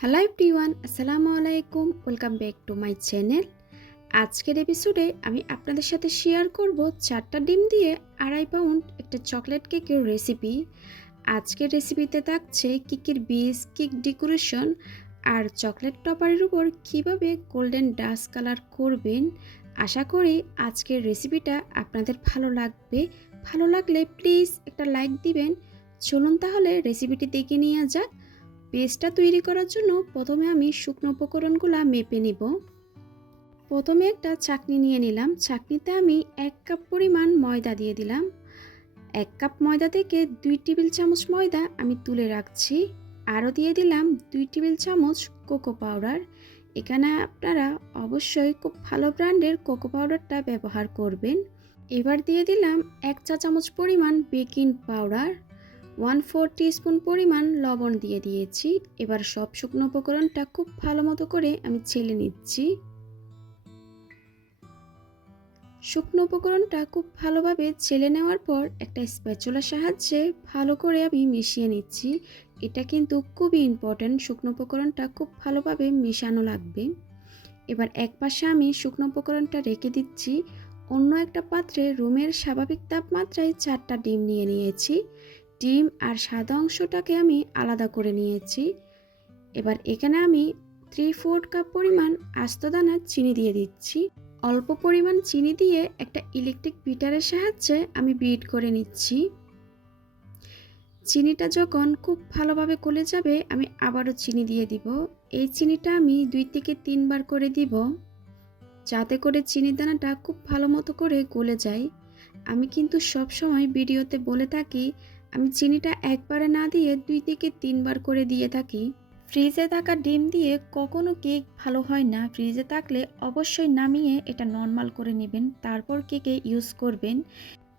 Hello everyone আসসালামু আলাইকুম welcome back to my channel আজকের এপিসোডে আমি আপনাদের সাথে শেয়ার করব চারটা ডিম দিয়ে আড়াই পাউন্ড একটা চকলেট কেকের রেসিপি আজকের রেসিপিতে থাকছে কেকের বিস কেক ডেকোরেশন আর চকলেট টপারের উপর কীভাবে গোল্ডেন ডাস্ট কালার করবেন। আশা করি আজকের রেসিপিটা আপনাদের ভালো লাগবে। ভালো লাগলে প্লিজ একটা লাইক দিবেন। চলুন তাহলে রেসিপিটি দেখে নিয়ে যাক। পেস্টটা তৈরি করার জন্য প্রথমে আমি শুকনো উপকরণগুলো মেপে নিব। প্রথমে একটা চাকনি নিয়ে নিলাম। চাকনিতে আমি এক কাপ পরিমাণ ময়দা দিয়ে দিলাম। এক কাপ ময়দা থেকে দুই টেবিল চামচ ময়দা আমি তুলে রাখছি। আরও দিয়ে দিলাম দুই টেবিল চামচ কোকো পাউডার। এখানে আপনারা অবশ্যই খুব ভালো ব্র্যান্ডের কোকো পাউডারটা ব্যবহার করবেন। এবার দিয়ে দিলাম এক চা চামচ পরিমাণ baking powder. One four spoon পরিমাণ লবণ দিয়ে দিয়েছি। এবার সব শুকনো উপকরণটা খুব ভালো মতো করে আমি ছেলে নিচ্ছি। শুকনো উপকরণটা খুব ভালোভাবে ছেলে নেওয়ার পর একটা স্প্যাচুলার সাহায্যে ভালো করে আমি মিশিয়ে নিচ্ছি। এটা কিন্তু খুবই ইম্পর্ট্যান্ট শুকনো উপকরণটা খুব ভালোভাবে মেশানো লাগবে। এবার এক পাশে আমি শুকনো উপকরণটা রেখে দিচ্ছি। অন্য একটা পাত্রে রুমের স্বাভাবিক তাপমাত্রায় চারটা ডিম নিয়ে নিয়েছি। ডিম আর সাদা অংশটাকে আমি আলাদা করে নিয়েছি। এবার এখানে আমি থ্রি ফোর্থ কাপ পরিমাণ আস্ত দানা চিনি দিয়ে দিচ্ছি। অল্প পরিমাণ চিনি দিয়ে একটা ইলেকট্রিক বিটারের সাহায্যে আমি বিট করে নিচ্ছি। চিনিটা যখন খুব ভালোভাবে গলে যাবে, আমি আবারও চিনি দিয়ে দিব। এই চিনিটা আমি দুই থেকে তিনবার করে দিব, যাতে করে চিনি দানাটা খুব ভালো মতো করে গলে যায়। আমি কিন্তু সব সময় ভিডিওতে বলে থাকি আমি চিনিটা একবারে না দিয়ে দুই থেকে তিনবার করে দিয়ে থাকি। ফ্রিজে থাকা ডিম দিয়ে কখনো কেক ভালো হয় না। ফ্রিজে থাকলে অবশ্যই নামিয়ে এটা নর্মাল করে নেবেন, তারপর কেকে ইউজ করবেন।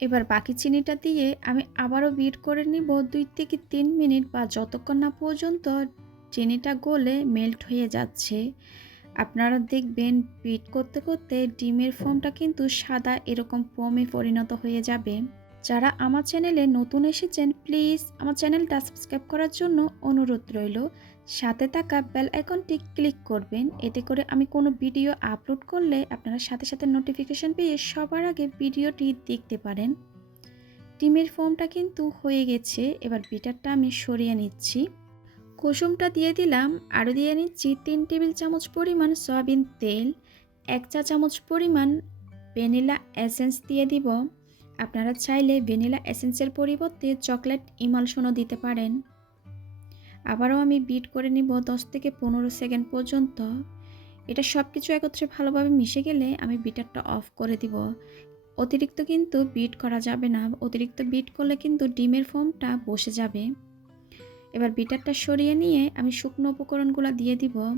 এবার বাকি চিনিটা দিয়ে আমি আবারও বিট করে নিব দুই থেকে তিন মিনিট বা যতক্ষণ না পর্যন্ত চিনিটা গলে মেল্ট হয়ে যাচ্ছে। আপনারা দেখবেন বিট করতে করতে ডিমের ফোমটা কিন্তু সাদা, এরকম ফোমে পরিণত হয়ে যাবে। যারা আমার চ্যানেলে নতুন এসেছেন প্লিজ আমার চ্যানেলটা সাবস্ক্রাইব করার জন্য অনুরোধ রইল। সাথে থাকা বেল আইকনটি ক্লিক করবেন। এতে করে আমি কোনো ভিডিও আপলোড করলে আপনারা সাথে সাথে নোটিফিকেশন পেয়ে সবার আগে ভিডিওটি দেখতে পারেন। ডিমের ফর্মটা কিন্তু হয়ে গেছে। এবার বিটারটা আমি সরিয়ে নিচ্ছি। কুসুমটা দিয়ে দিলাম। আরও দিয়ে নিচ্ছি তিন টেবিল চামচ পরিমাণ সয়াবিন তেল, এক চা চামচ পরিমাণ ভ্যানিলা এসেন্স দিয়ে দিব। আপনারা চাইলে ভ্যানিলা এসেন্সের পরিবর্তে চকলেট ইমালশনও দিতে পারেন। আবারও আমি বিট করে নিব দশ থেকে পনেরো সেকেন্ড পর্যন্ত। এটা সব কিছু একত্রে ভালোভাবে মিশে গেলে আমি বিটারটা অফ করে দিব। অতিরিক্ত কিন্তু বিট করা যাবে না। অতিরিক্ত বিট করলে কিন্তু ডিমের ফোমটা বসে যাবে। এবার বিটারটা সরিয়ে নিয়ে আমি শুকনো উপকরণগুলো দিয়ে দিব।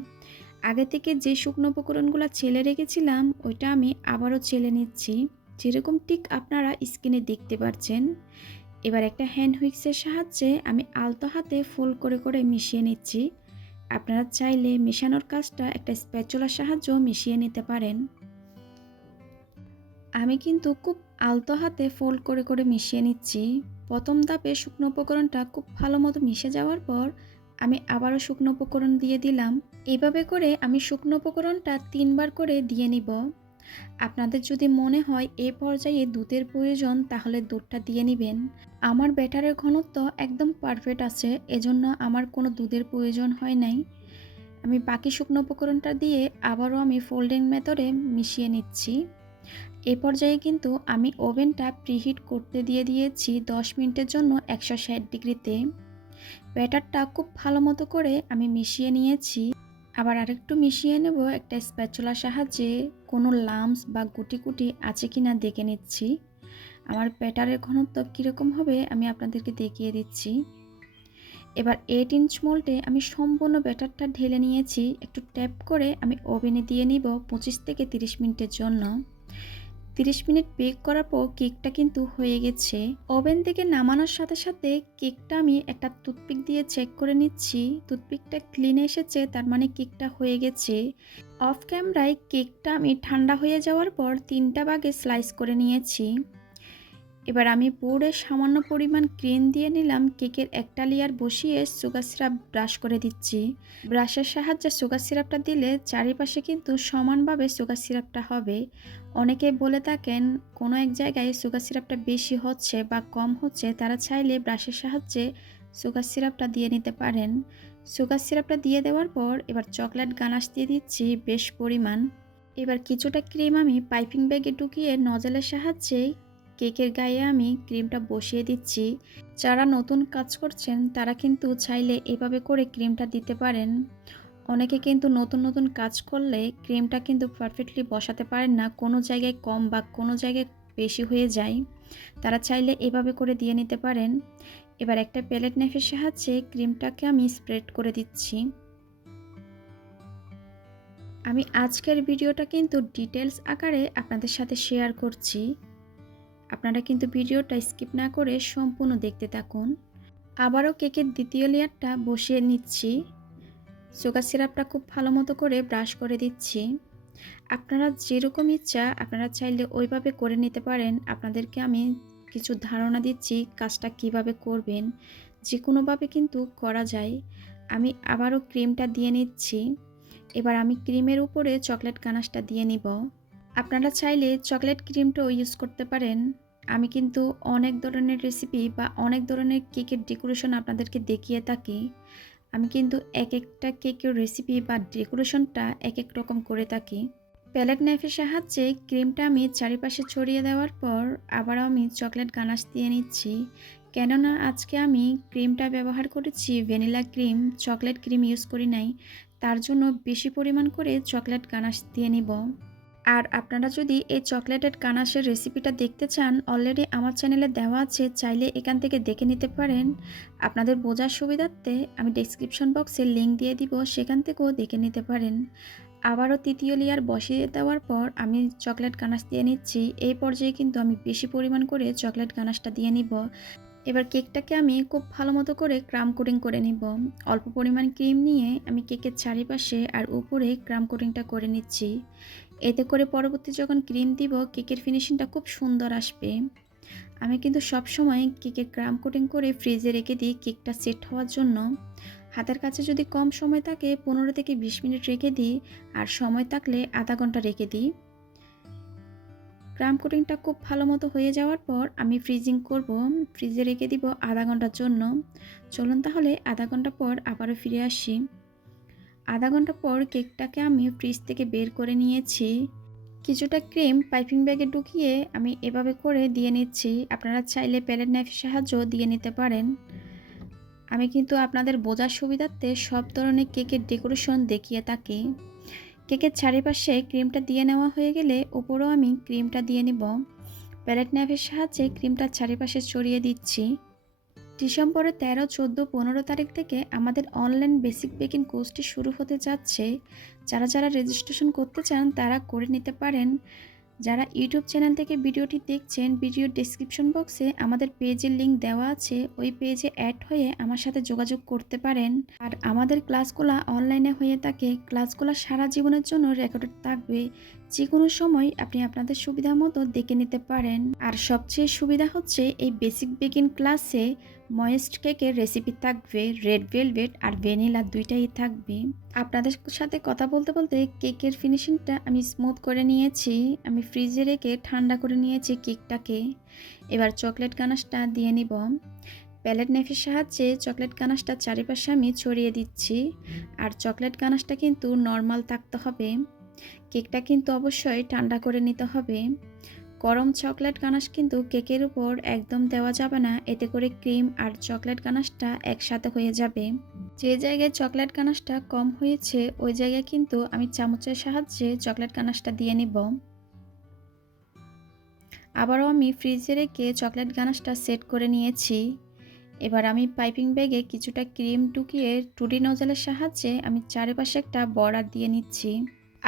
আগে থেকে যে শুকনো উপকরণগুলো ছেলে রেখেছিলাম, ওইটা আমি আবারও ছেলে নিচ্ছি। যেরকম ঠিক আপনারা স্ক্রিনে দেখতে পাচ্ছেন এবার একটা হ্যান্ড হুইক্সের সাহায্যে আমি আলতো হাতে ফুল করে করে মিশিয়ে নিচ্ছি। আপনারা চাইলে মেশানোর কাজটা একটা স্প্যাচুলার সাহায্যেও মিশিয়ে নিতে পারেন। আমি কিন্তু খুব আলতো হাতে ফোল্ড করে করে মিশিয়ে নিচ্ছি। প্রথম ধাপে শুকনো উপকরণটা খুব ভালো মতো মিশে যাওয়ার পর আমি আবারও শুকনো উপকরণ দিয়ে দিলাম। এভাবে করে আমি শুকনো উপকরণটা তিনবার করে দিয়ে নিব। আপনাদের যদি মনে হয় এ পর্যায়ে দুধের প্রয়োজন, তাহলে দুধটা দিয়ে নেবেন। আমার ব্যাটারের ঘনত্ব একদম পারফেক্ট আছে, এজন্য আমার কোনো দুধের প্রয়োজন হয় নাই। আমি বাকি শুকনো উপকরণটা দিয়ে আবারও আমি ফোল্ডিং মেথডে মিশিয়ে নিচ্ছি। এ পর্যায়ে কিন্তু আমি ওভেনটা প্রিহিট করতে দিয়ে দিয়েছি দশ মিনিটের জন্য একশো ষাট ডিগ্রিতে। ব্যাটারটা খুব ভালো মতো করে আমি মিশিয়ে নিয়েছি। আবার আরেকটু মিশিয়ে নেব একটা স্প্যাচুলার সাহায্যে। কোনো লামস বা গুটি গুটি আছে কি না দেখে নিচ্ছি। আমার ব্যাটারের ঘনত্ব কীরকম হবে আমি আপনাদেরকে দেখিয়ে দিচ্ছি। এবার এইট ইঞ্চ মোল্টে আমি সম্পূর্ণ ব্যাটারটা ঢেলে নিয়েছি। একটু ট্যাপ করে আমি ওভেনে দিয়ে নিব পঁচিশ থেকে তিরিশ মিনিটের জন্য। তিরিশ মিনিট বেক করার পর কেকটা কিন্তু হয়ে গেছে। ওভেন থেকে নামানোর সাথে সাথে কেকটা আমি একটা টুথপিক দিয়ে চেক করে নিচ্ছি। টুথপিকটা ক্লিন এসেছে, তার মানে কেকটা হয়ে গেছে। অফ ক্যামেরায় কেকটা আমি ঠান্ডা হয়ে যাওয়ার পর তিনটা ভাগে স্লাইস করে নিয়েছি। এবার আমি পুরো সামান্য পরিমাণ ক্রিম দিয়ে নিলাম, কেকের একটা লেয়ার বসিয়ে সুগার সিরাপ ব্রাশ করে দিচ্ছি। ব্রাশের সাহায্যে সুগার সিরাপটা দিলে চারিপাশে কিন্তু সমানভাবে সুগার সিরাপটা হবে। অনেকে বলে থাকেন, কোনো এক জায়গায় সুগার সিরাপটা বেশি হচ্ছে বা কম হচ্ছে, তারা চাইলে ব্রাশের সাহায্যে সুগার সিরাপটা দিয়ে নিতে পারেন। সুগার সিরাপটা দিয়ে দেওয়ার পর এবার চকলেট গানাশ দিয়ে দিচ্ছি বেশ পরিমাণ। এবার কিছুটা ক্রিম আমি পাইপিং ব্যাগে ঢুকিয়ে নজলের সাহায্যে কেকের গায়ে আমি ক্রিমটা বসিয়ে দিচ্ছি। যারা নতুন কাজ করছেন, তারা কিন্তু চাইলে এভাবে করে ক্রিমটা দিতে পারেন। অনেকে কিন্তু নতুন নতুন কাজ করলে ক্রিমটা কিন্তু পারফেক্টলি বসাতে পারেন না, কোনো জায়গায় কম বা কোনো জায়গায় বেশি হয়ে যায়। তারা চাইলে এভাবে করে দিয়ে নিতে পারেন। এবার একটা প্যালেট নাইফের সাহায্যে ক্রিমটাকে আমি স্প্রেড করে দিচ্ছি। আমি আজকের ভিডিওটা কিন্তু ডিটেলস আকারে আপনাদের সাথে শেয়ার করছি। আপনারা কিন্তু ভিডিওটা স্কিপ না করে সম্পূর্ণ দেখতে থাকুন। আবারও কেকের দ্বিতীয় লেয়ারটা বসিয়ে নিচ্ছি। সুগার সিরাপটা খুব ভালো মতো করে ব্রাশ করে দিচ্ছি। আপনারা যেরকম ইচ্ছা আপনারা চাইলে ওইভাবে করে নিতে পারেন। আপনাদেরকে আমি কিছু ধারণা দিচ্ছি কাজটা কীভাবে করবেন। যে কোনোভাবে কিন্তু করা যায়। আমি আবারও ক্রিমটা দিয়ে নিচ্ছি। এবার আমি ক্রিমের উপরে চকলেট কানাসটা দিয়ে নিব। আপনারা চাইলে চকলেট ক্রিমটাও ইউজ করতে পারেন। আমি কিন্তু অনেক ধরনের রেসিপি বা অনেক ধরনের কেকের ডেকোরেশন আপনাদেরকে দেখিয়ে থাকি। আমি কিন্তু এক একটা কেকের রেসিপি বা ডেকোরেশনটা এক এক রকম করে থাকি। প্যালেট নাইফের সাহায্যে ক্রিমটা আমি চারিপাশে ছড়িয়ে দেওয়ার পর আবারও আমি চকলেট গানাশ দিয়ে নিচ্ছি। কেননা আজকে আমি ক্রিমটা ব্যবহার করেছি vanilla cream chocolate cream use করি নাই। তার জন্য বেশি পরিমাণ করে চকলেট গানাশ দিয়ে নিব। আর আপনারা যদি এই চকলেটের কানাশের রেসিপিটা দেখতে চান অলরেডি আমার চ্যানেলে দেওয়া আছে, চাইলে এখান থেকে দেখে নিতে পারেন। আপনাদের বোঝার সুবিধার্থে আমি ডেসক্রিপশন বক্সে লিঙ্ক দিয়ে দিব, সেখান থেকেও দেখে নিতে পারেন। আবারও তৃতীয় লেয়ার বসিয়ে দেওয়ার পর আমি চকলেট কানাশ দিয়ে নিচ্ছি। এই পর্যায়ে কিন্তু আমি বেশি পরিমাণ করে চকলেট কানাশটা দিয়ে নিব। এবার কেকটাকে আমি খুব ভালো মতো করে ক্রাম কোটিং করে নিব। অল্প পরিমাণ ক্রিম নিয়ে আমি কেকের চারিপাশে আর উপরে ক্রাম কোটিংটা করে নিচ্ছি। এতে করে পরবর্তী যখন ক্রিম দিব কেকের ফিনিশিংটা খুব সুন্দর আসবে। আমি কিন্তু সব সময় কেকের ক্রাম কোটিং করে ফ্রিজে রেখে দিই কেকটা সেট হওয়ার জন্য। হাতের কাছে যদি কম সময় থাকে, পনেরো থেকে বিশ মিনিট রেখে দিই আর সময় থাকলে আধা ঘণ্টা রেখে দিই। ক্রাম কোটিংটা খুব ভালো মতো হয়ে যাওয়ার পর আমি ফ্রিজিং করব। ফ্রিজে রেখে দিব আধা ঘণ্টার জন্য। চলুন তাহলে আধা ঘণ্টা পর আবারও ফিরে আসি। আধা ঘণ্টা পর কেকটাকে আমি ফ্রিজ থেকে বের করে নিয়েছি। কিছুটা ক্রিম পাইপিং ব্যাগে ঢুকিয়ে আমি এভাবে করে দিয়ে নিচ্ছি। আপনারা চাইলে প্যালেট নাইফের সাহায্য দিয়ে নিতে পারেন। আমি কিন্তু আপনাদের বোঝার সুবিধার্থে সব ধরনের কেকের ডেকোরেশন দেখিয়ে থাকি। কেকের চারিপাশে ক্রিমটা দিয়ে নেওয়া হয়ে গেলে উপরেও আমি ক্রিমটা দিয়ে নিব। প্যালেট নাইফের সাহায্যে ক্রিমটা চারিপাশে ছড়িয়ে দিচ্ছি। ডিসেম্বরের তেরো, চোদ্দ, পনেরো তারিখ থেকে আমাদের অনলাইন বেসিক বেকিং কোর্সটি শুরু হতে যাচ্ছে। যারা যারা রেজিস্ট্রেশন করতে চান, তারা করে নিতে পারেন। যারা ইউটিউব চ্যানেল থেকে ভিডিওটি দেখছেন ভিডিও ডিসক্রিপশন বক্সে আমাদের পেজের লিঙ্ক দেওয়া আছে। ওই পেজে অ্যাড হয়ে আমার সাথে যোগাযোগ করতে পারেন। আর আমাদের ক্লাসগুলো অনলাইনে হয়ে থাকে। ক্লাসগুলো সারা জীবনের জন্য রেকর্ডেড থাকবে। যে কোনো সময় আপনি আপনাদের সুবিধা মতো দেখে নিতে পারেন। আর সবচেয়ে সুবিধা হচ্ছে এই বেসিক বেকিং ক্লাসে ময়েস্ট কেকের রেসিপি থাকবে রেড ভেলভেট আর ভ্যানিলা দুইটাই থাকবে। আপনাদের সাথে কথা বলতে বলতে কেকের ফিনিশিংটা আমি স্মুথ করে নিয়েছি। আমি ফ্রিজে রেখে ঠান্ডা করে নিয়েছি কেকটাকে এবার চকলেট গানাশটা দিয়ে নিব। প্যালেট নাইফের সাহায্যে চকলেট গানাশটা চারিপাশে আমি ছড়িয়ে দিচ্ছি। আর চকলেট গানাশটা কিন্তু নর্মাল থাকতে হবে। কেকটা কিন্তু অবশ্যই ঠান্ডা করে নিতে হবে। গরম চকলেট গানাশ কিন্তু কেকের উপর একদম দেওয়া যাবে না। এতে করে ক্রিম আর চকলেট গানাশটা একসাথে হয়ে যাবে। যে জায়গায় চকলেট গানাশটা কম হয়েছে, ওই জায়গায় কিন্তু আমি চামচের সাহায্যে চকলেট গানাশটা দিয়ে নিব। আবারও আমি ফ্রিজে রেখে চকলেট গানাশটা সেট করে নিয়েছি। এবার আমি পাইপিং ব্যাগে কিছুটা ক্রিম টুকিয়ে টুডি নজলের সাহায্যে আমি চারিপাশে একটা বর্ডার দিয়ে নিচ্ছি।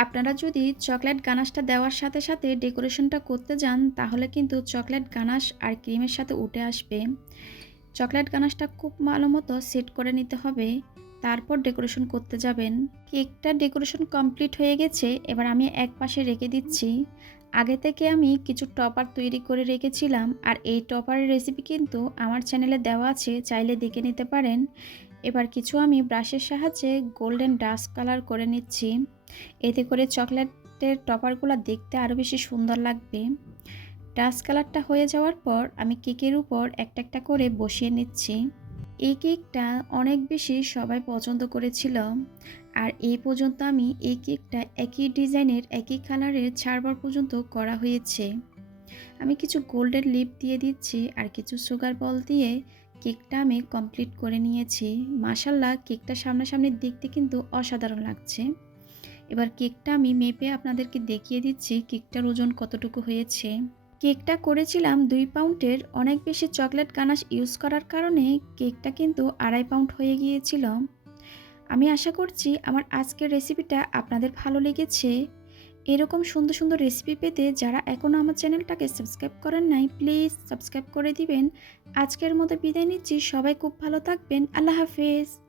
আপনারা যদি চকলেট গানাশটা দেওয়ার সাথে সাথে ডেকোরেশনটা করতে যান, তাহলে কিন্তু চকলেট গানাশ আর ক্রিমের সাথে উঠে আসবে। চকলেট গানাশটা খুব ভালো মতো সেট করে নিতে হবে, তারপর ডেকোরেশন করতে যাবেন। কেকটা ডেকোরেশন কমপ্লিট হয়ে গেছে, এবার আমি এক পাশে রেখে দিচ্ছি। আগে থেকে আমি কিছু টপার তৈরি করে রেখেছিলাম, আর এই টপারের রেসিপি কিন্তু আমার চ্যানেলে দেওয়া আছে, চাইলে দেখে নিতে পারেন। এবার কিছু আমি ব্রাশের সাহায্যে গোল্ডেন ডাস্ক কালার করে নিচ্ছি। এতে করে চকলেটের টপারগুলো দেখতে আরও বেশি সুন্দর লাগবে। ডাস্ক কালারটা হয়ে যাওয়ার পর আমি কেকের উপর একটা একটা করে বসিয়ে নিচ্ছি। এই কেকটা অনেক বেশি সবাই পছন্দ করেছিল। আর এই পর্যন্ত আমি এই কেকটা একই ডিজাইনের, একই কালারের ছাড়বার পর্যন্ত করা হয়েছে। আমি কিছু গোল্ডের লিপ দিয়ে দিচ্ছি আর কিছু সুগার বল দিয়ে কেকটা আমি কমপ্লিট করে নিয়েছি। মাসাল্লাহ কেকটা সামনাসামনি দেখতে কিন্তু অসাধারণ লাগছে। এবার কেকটা আমি মেপে আপনাদেরকে দেখিয়ে দিচ্ছি কেকটার ওজন কতটুকু হয়েছে। কেকটা করেছিলাম দুই পাউন্ডের অনেক বেশি চকলেট গানাশ ইউজ করার কারণে কেকটা কিন্তু আড়াই পাউন্ড হয়ে গিয়েছিল। আমি আশা করছি আমার আজকের রেসিপিটা আপনাদের ভালো লেগেছে। এরকম সুন্দর সুন্দর রেসিপি পেতে যারা এখনও আমার চ্যানেলটাকে সাবস্ক্রাইব করেন নাই, প্লিজ সাবস্ক্রাইব করে দিবেন। আজকের মতো বিদায় নিচ্ছি, সবাই খুব ভালো থাকবেন, আল্লাহ হাফেজ।